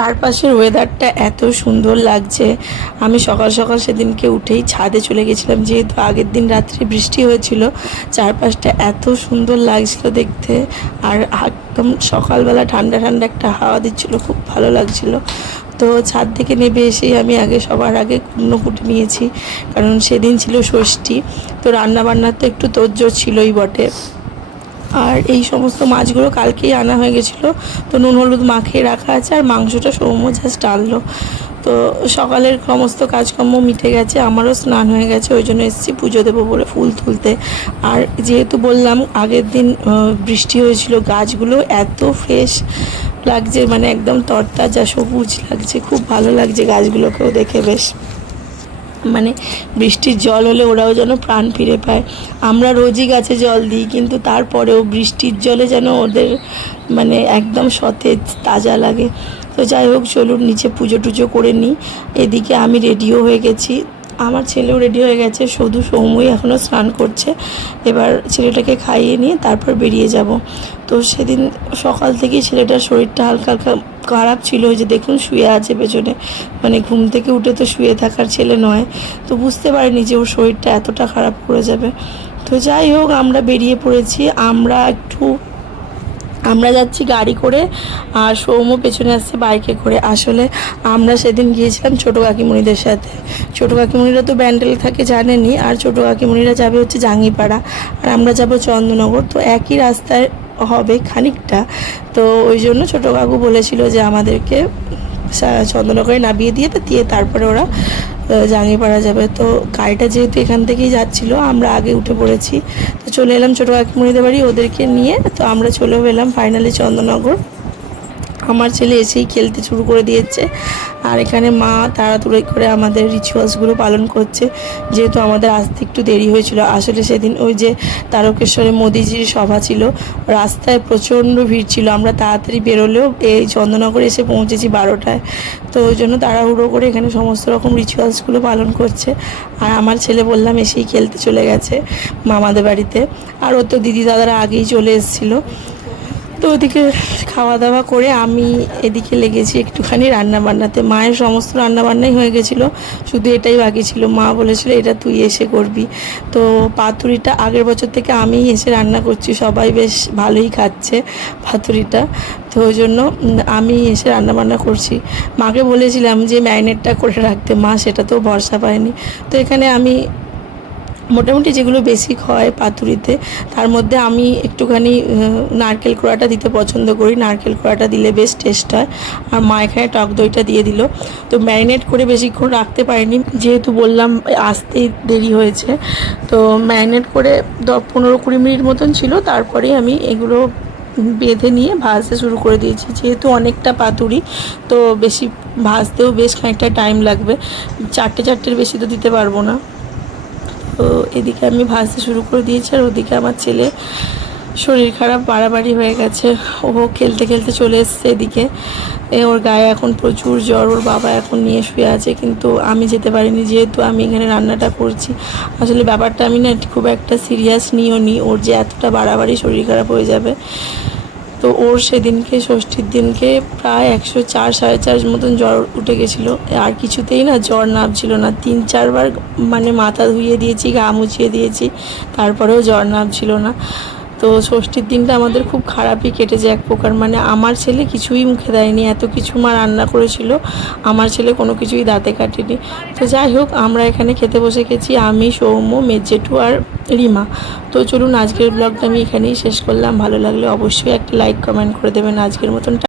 চারপাশের ওয়েদারটা এত সুন্দর লাগছে। আমি সকাল সকাল সেদিনকে উঠেই ছাদে চলে গেছিলাম, যেহেতু আগের দিন রাত্রে বৃষ্টি হয়েছিল। চারপাশটা এত সুন্দর লাগছিল দেখতে, আর একদম সকালবেলা ঠান্ডা ঠান্ডা একটা হাওয়া দিচ্ছিল, খুব ভালো লাগছিল। তো ছাদ থেকে নেমে এসেই আমি সবার আগে কুমড়ো কুটে নিয়েছি, কারণ সেদিন ছিল ষষ্ঠী। তো রান্নাবান্নার তো একটু তোড়জোড় ছিলই বটে। আর এই সমস্ত মাছগুলো কালকেই আনা হয়ে গেছিলো, তো নুন হলুদ মাখিয়ে রাখা আছে, আর মাংসটা সৌম্য জাস্ট আনলো। তো সকালের সমস্ত কাজকর্ম মিটে গেছে, আমারও স্নান হয়ে গেছে, ওই জন্য এসেছি পুজো দেবো বলে ফুল তুলতে। আর যেহেতু বললাম আগের দিন বৃষ্টি হয়েছিল, গাছগুলো এত ফ্রেশ লাগছে, মানে একদম তরতাজা সবুজ লাগছে, খুব ভালো লাগছে গাছগুলোকেও দেখে। বেশ মানে বৃষ্টির জল হলে ওরাও যেন প্রাণ ফিরে পায়। আমরা রোজই গাছে জল দিই, কিন্তু তারপরেও বৃষ্টির জলে যেন ওদের মানে একদম সতেজ তাজা লাগে। তো যাই হোক, চলুন নিচে পুজো টুজো করে নিই। এদিকে আমি রেডিও হয়ে গেছি, আমার ছেলেও রেডি হয়ে গেছে, শুধু সৌম্যই এখনও স্নান করছে। এবার ছেলেটাকে খাইয়ে নিয়ে তারপর বেরিয়ে যাব। তো সেদিন সকাল থেকেই ছেলেটার শরীরটা হালকা হালকা খারাপ ছিল, ওই যে দেখুন শুয়ে আছে পেছনে, মানে ঘুম থেকে উঠে তো শুয়ে থাকার ছেলে নয়। তো বুঝতে পারিনি যে ওর শরীরটা এতটা খারাপ করে যাবে। তো যাই হোক, আমরা বেরিয়ে পড়েছি। আমরা যাচ্ছি গাড়ি করে, আর সৌম্য পেছনে আসছে বাইকে করে। আসলে আমরা সেদিন গিয়েছিলাম ছোটো কাকিমণিদের সাথে। ছোটো কাকিমণিরা তো ব্যান্ডেলে থাকে জানেনই, আর ছোটো কাকিমণিরা যাবে হচ্ছে জাঙ্গিপাড়া, আর আমরা যাব চন্দননগর। তো একই রাস্তায় হবে খানিকটা। তো ওই জন্য ছোটো কাকু বলেছিল যে আমাদেরকে চন্দননগরে নামিয়ে দিয়ে তারপরে ওরা জাঙ্গিপাড়া যাবে। তো গাড়িটা যেহেতু এখান থেকেই যাচ্ছিলো, আমরা আগে উঠে পড়েছি। তো চলে এলাম ছোটো কাকিমণিদের বাড়ি, ওদেরকে নিয়ে। তো আমরা চলেও এলাম ফাইনালি চন্দননগর। আমার ছেলে এসেই খেলতে শুরু করে দিয়েছে, আর এখানে মা তাড়াতাড়ি করে আমাদের রিচুয়ালসগুলো পালন করছে, যেহেতু আমাদের আসতে একটু দেরি হয়েছিল। আসলে সেদিন ওই যে তারকেশ্বরে মোদিজির সভা ছিল, রাস্তায় প্রচণ্ড ভিড় ছিল। আমরা তাড়াতাড়ি বেরোলেও এই চন্দননগরে এসে পৌঁছেছি 12টায়। তো ওই জন্য তাড়াহুড়ো করে এখানে সমস্ত রকম রিচুয়ালসগুলো পালন করছে। আর আমার ছেলে বললাম এসেই খেলতে চলে গেছে মামাদের বাড়িতে, আর ও তো দিদি দাদারা আগেই চলে এসেছিলো। তো ওদিকে খাওয়া দাওয়া করে আমি এদিকে লেগেছি একটুখানি রান্নাবান্নাতে। মায়ের সমস্ত রান্নাবান্নাই হয়ে গেছিলো, শুধু এটাই বাকি ছিল। মা বলেছিল এটা তুই এসে করবি। তো পাতুরিটা আগের বছর থেকে আমিই এসে রান্না করছি, সবাই বেশ ভালোই খাচ্ছে পাতুরিটা। তো ওই জন্য আমি এসে রান্নাবান্না করছি। মাকে বলেছিলাম যে ম্যারিনেটটা করে রাখতে, মা সেটা তো ভরসা পায়নি। তো এখানে আমি মোটামুটি যেগুলো বেসিক হয় পাতুরিতে, তার মধ্যে আমি একটুখানি নারকেল কোড়াটা দিতে পছন্দ করি। নারকেল কোড়াটা দিলে বেশ টেস্ট হয়। আর মা এখানে টক দইটা দিয়ে দিল। তো ম্যারিনেট করে বেশিক্ষণ রাখতে পারিনি, যেহেতু বললাম আসতেই দেরি হয়েছে। তো ম্যারিনেট করে 15-20 মিনিট মতন ছিল, তারপরেই আমি এগুলো বেঁধে নিয়ে ভাজতে শুরু করে দিয়েছি। যেহেতু অনেকটা পাতুরি, তো বেশি ভাজতেও বেশ খানিকটা টাইম লাগবে। চারটের বেশি তো দিতে পারবো না। তো এদিকে আমি ভাজতে শুরু করে দিয়েছি, আর ওদিকে আমার ছেলে শরীর খারাপ বাড়াবাড়ি হয়ে গেছে। ও খেলতে খেলতে চলে এসছে এদিকে। ওর গায়ে এখন প্রচুর জ্বর, ওর বাবা এখন নিয়ে শুয়ে আছে, কিন্তু আমি যেতে পারিনি, যেহেতু আমি এখানে রান্নাটা করছি। আসলে ব্যাপারটা আমি না খুব একটা সিরিয়াস নিও নি, ওর যে এতটা বাড়াবাড়ি শরীর খারাপ হয়ে যাবে। তো ওর সেদিনকে ষষ্ঠীর দিনকে প্রায় 104-4.5 মতন জ্বর উঠে গেছিলো, আর কিছুতেই না জ্বর নামছিল না। 3-4 বার মানে মাথা ধুইয়ে দিয়েছি, গা মুছিয়ে দিয়েছি, তারপরেও জ্বর নামছিল না। তো ষষ্ঠীর দিনটা আমাদের খুব খারাপই কেটেছে এক প্রকার। মানে আমার ছেলে কিছুই মুখে দেয়নি, এত কিছু মা রান্না করেছিল, আমার ছেলে কোনো কিছুই দাঁতে কাটেনি। তো যাই হোক, আমরা এখানে খেতে বসে গেছি, আমি, সৌম্য, মেজেটু আর রিমা। তো চলুন আজকের ব্লগটা আমি এখানেই শেষ করলাম। ভালো লাগলে অবশ্যই একটা লাইক কমেন্ট করে দেবেন। আজকের মতন